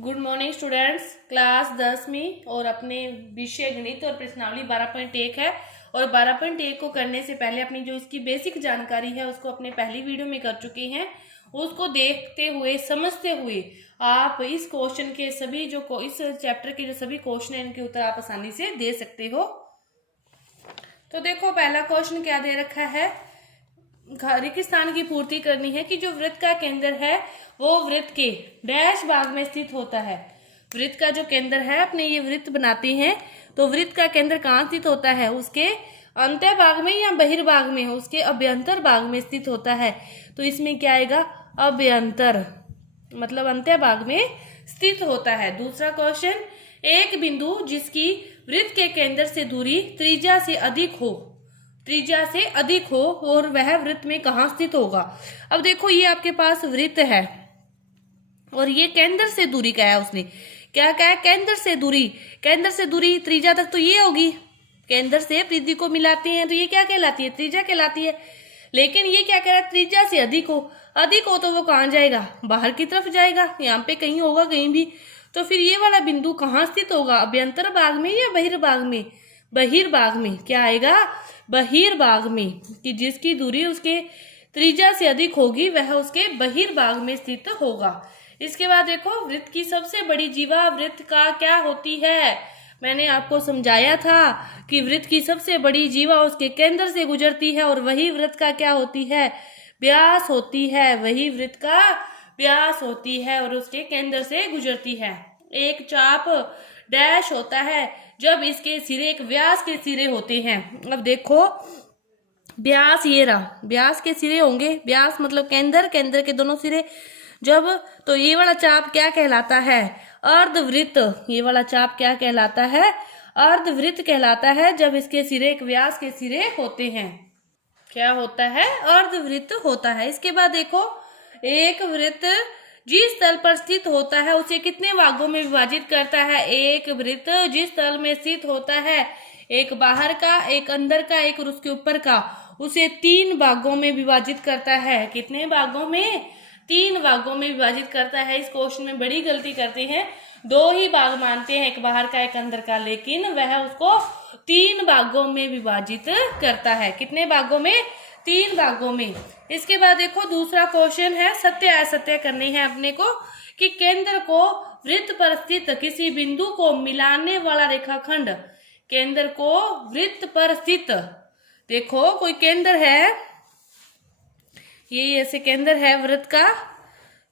Good morning students. Class 10वीं और अपने विषय गणित और प्रश्नावली 12.1 है। और 12.1 को करने से पहले अपनी जो इसकी बेसिक जानकारी है उसको अपने पहली वीडियो में कर चुके हैं। उसको देखते हुए समझते हुए आप इस क्वेश्चन के सभी जो इस चैप्टर के जो सभी क्वेश्चन है इनके उत्तर आप आसानी से दे सकते हो। तो देखो पहला क्वेश्चन क्या दे रखा है, रिक्त स्थान की पूर्ति करनी है कि जो वृत्त का केंद्र है वो वृत्त के डैश भाग में स्थित होता है। वृत्त का जो केंद्र है, अपने ये वृत्त बनाते हैं तो वृत्त का केंद्र कहाँ स्थित होता है, उसके अंत्य भाग में या बहिर्भाग में, उसके अभ्यंतर भाग में स्थित होता है। तो इसमें क्या आएगा, अभ्यंतर मतलब अंत्य भाग में स्थित होता है। दूसरा क्वेश्चन, एक बिंदु जिसकी वृत्त के केंद्र से दूरी त्रिज्या से अधिक हो और वह वृत्त में कहाँ स्थित होगा। अब देखो ये आपके पास वृत्त है और ये केंद्र से दूरी क्या है, उसने क्या कहा है, केंद्र से दूरी त्रिज्या तक तो ये होगी। केंद्र से परिधि को मिलाते हैं तो ये क्या कहलाती है, त्रिज्या कहलाती है। लेकिन ये क्या कह रहा है, त्रिज्या से अधिक हो तो वो कहाँ जाएगा, बाहर की तरफ जाएगा, यहाँ पे कहीं होगा कहीं भी। तो फिर ये वाला बिंदु कहाँ स्थित होगा, अभ्यंतर भाग में या बहिर्भाग में, बहिर्भाग में। क्या आएगा, बहिर्भाग में, कि जिसकी दूरी उसके त्रिज्या से अधिक होगी वह उसके बहिर्भाग में स्थित होगा। इसके बाद देखो, वृत्त की सबसे बड़ी जीवा वृत्त का क्या होती है। मैंने आपको समझाया था कि वृत्त की सबसे बड़ी जीवा उसके केंद्र से गुजरती है और वही वृत्त का क्या होती है, व्यास होती है। वही वृत्त का व्यास होती है और उसके केंद्र से गुजरती है। एक चाप डैश होता है जब इसके सिरे एक व्यास के सिरे होते हैं। अब देखो व्यास, ये रहा व्यास के सिरे होंगे, व्यास मतलब केंद्र के दोनों सिरे जब, तो ये वाला चाप क्या कहलाता है, अर्धवृत्त। ये वाला चाप क्या कहलाता है, अर्धवृत्त कहलाता है जब इसके सिरे एक व्यास के सिरे होते हैं। क्या होता है, अर्धवृत्त होता है। इसके बाद देखो, एक वृत्त जिस तल पर स्थित होता है उसे कितने भागों में विभाजित करता है। एक वृत्त जिस तल में स्थित होता है, एक बाहर का, एक अंदर का, एक उसके ऊपर का, उसे 3 भागों में विभाजित करता है। कितने भागों में, 3 भागों में विभाजित करता है। इस क्वेश्चन में बड़ी गलती करते हैं, 2 ही भाग मानते हैं, एक बाहर का एक अंदर का, लेकिन वह उसको 3 भागों में विभाजित करता है। कितने भागों में, 3 भागों में। इसके बाद देखो दूसरा क्वेश्चन है, सत्य असत्य करनी है अपने को, कि केंद्र को वृत्त पर स्थित किसी बिंदु को मिलाने वाला रेखाखंड, केंद्र को वृत्त पर स्थित, देखो कोई केंद्र है, ये ऐसे केंद्र है वृत्त का,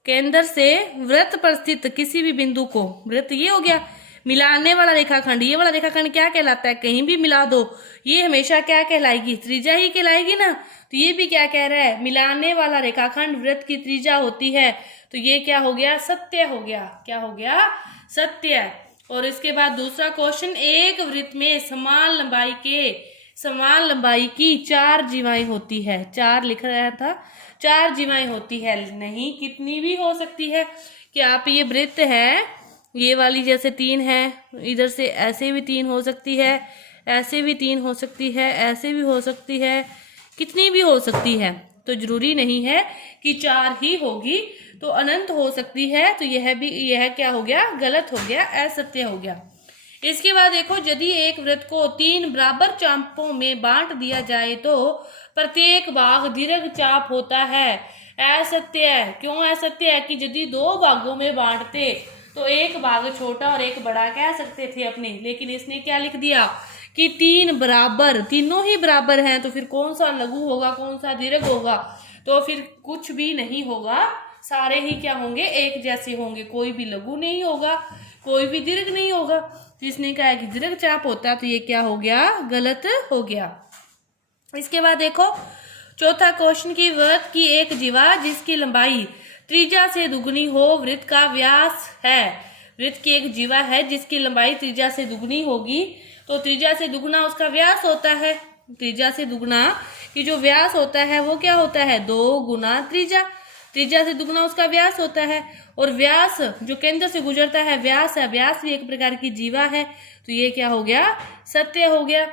केंद्र से वृत्त पर स्थित किसी भी बिंदु को, वृत्त ये हो गया, मिलाने वाला रेखाखंड, ये वाला रेखाखंड क्या कहलाता है, कहीं भी मिला दो ये हमेशा क्या कहलाएगी, त्रिज्या ही कहलाएगी ना। तो ये भी क्या कह रहा है, मिलाने वाला रेखाखंड वृत्त की त्रिज्या होती है। तो ये क्या हो गया, सत्य हो गया। क्या हो गया, सत्य। और इसके बाद दूसरा क्वेश्चन, एक वृत्त में समान लंबाई की 4 जीवाएं होती है। 4 लिख रहा था, 4 जीवाएं होती है, नहीं कितनी भी हो सकती है। कि आप ये वृत्त है, ये वाली जैसे 3 है, इधर से ऐसे भी 3 हो सकती है, ऐसे भी 3 हो सकती है, ऐसे भी हो सकती है, कितनी भी हो सकती है। तो जरूरी नहीं है कि 4 ही होगी, तो अनंत हो सकती है। तो यह क्या हो गया, गलत हो गया, असत्य हो गया। इसके बाद देखो, यदि एक वृत्त को 3 बराबर चापों में बांट दिया जाए तो प्रत्येक भाग दीर्घ चाप होता है। असत्य है। क्यों असत्य है, कि यदि 2 भागों में बांटते तो एक भाग छोटा और एक बड़ा कह सकते थे अपने, लेकिन इसने क्या लिख दिया कि 3 बराबर, तीनों ही बराबर हैं, तो फिर कौन सा लघु होगा, कौन सा दीर्घ होगा, तो फिर कुछ भी नहीं होगा, सारे ही क्या होंगे, एक जैसे होंगे। कोई भी लघु नहीं होगा, कोई भी दीर्घ नहीं होगा। जिसने कहा कि दीर्घ चाप होता है, तो ये क्या हो गया, गलत हो गया। इसके बाद देखो चौथा क्वेश्चन, की वृत्त की एक जीवा जिसकी लंबाई त्रिज्या से दुगनी हो वृत्त का व्यास है। वृत्त की एक जीवा है जिसकी लंबाई त्रिज्या से दुगनी होगी, तो त्रिज्या से दुगना उसका व्यास होता है। त्रिज्या से दुगना की जो व्यास होता है वो क्या होता है, 2 गुना त्रिज्या। त्रिज्या से दुगना उसका व्यास होता है। और व्यास जो केंद्र से गुजरता है व्यास है, व्यास भी एक प्रकार की जीवा है। तो ये क्या हो गया, सत्य हो गया।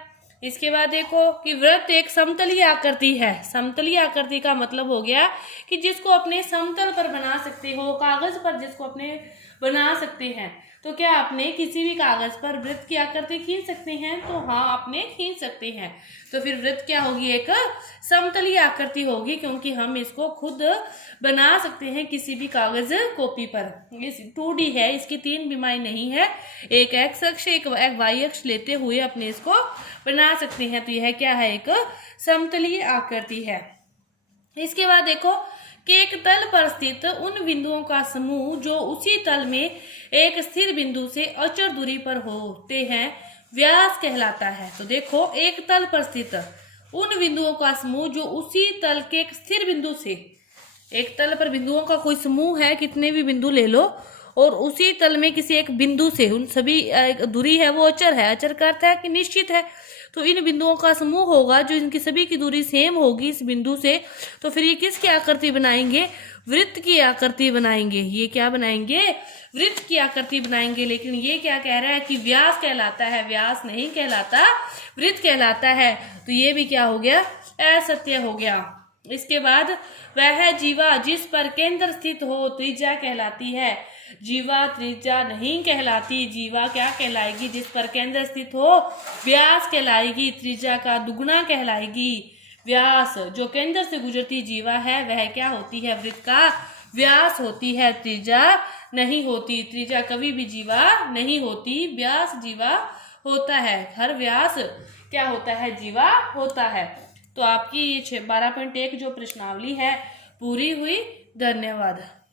इसके बाद देखो कि वृत्त एक समतलीय आकृति है। समतलीय आकृति का मतलब हो गया कि जिसको अपने समतल पर बना सकते हो, कागज पर जिसको अपने बना सकते हैं। तो क्या आपने किसी भी कागज पर वृत्त की आकृति खींच सकते हैं? तो हाँ, आपने खींच सकते हैं। तो फिर वृत्त क्या होगी? एक समतलीय आकृति होगी, क्योंकि हम इसको खुद बना सकते हैं किसी भी कागज कॉपी पर। इस 2D है, इसकी 3 विमाएं नहीं है, एक एक्स अक्ष एक वाई अक्ष लेते हुए अपने इसको बना सकते हैं। तो यह क्या है? एक समतलीय आकृति है। इसके बाद देखो कि एक तल पर स्थित उन बिंदुओं का समूह जो उसी तल में एक स्थिर बिंदु से अचर दूरी पर होते हैं व्यास कहलाता है। तो देखो, एक तल पर स्थित उन बिंदुओं का समूह जो उसी तल के एक स्थिर बिंदु से, एक तल पर बिंदुओं का कोई समूह है, कितने भी बिंदु ले लो, और उसी तल में किसी एक बिंदु से उन सभी दूरी है वो अचर है। अचर का अर्थ है कि निश्चित है। तो इन बिंदुओं का समूह होगा जो इनकी सभी की दूरी सेम होगी इस बिंदु से। तो फिर ये किसकी आकृति बनाएंगे? वृत्त की आकृति बनाएंगे। ये क्या बनाएंगे? वृत्त की आकृति बनाएंगे। लेकिन ये क्या कह रहा है कि व्यास कहलाता है, व्यास नहीं कहलाता, वृत्त कहलाता है। तो ये भी क्या हो गया? असत्य हो गया। इसके बाद वह जीवा जिस पर केंद्र स्थित हो त्रिज्या कहलाती है। जीवा त्रिज्या नहीं कहलाती। जीवा क्या कहलाएगी? जिस पर केंद्र स्थित हो व्यास कहलाएगी, त्रिज्या का दुगुना कहलाएगी। व्यास जो केंद्र से गुजरती जीवा है वह क्या होती है? वृत्त का व्यास होती है, त्रिज्या नहीं होती। त्रिज्या कभी भी जीवा नहीं होती, व्यास जीवा होता है। हर व्यास क्या होता है? जीवा होता है। तो आपकी ये 12.1 जो प्रश्नावली है पूरी हुई। धन्यवाद।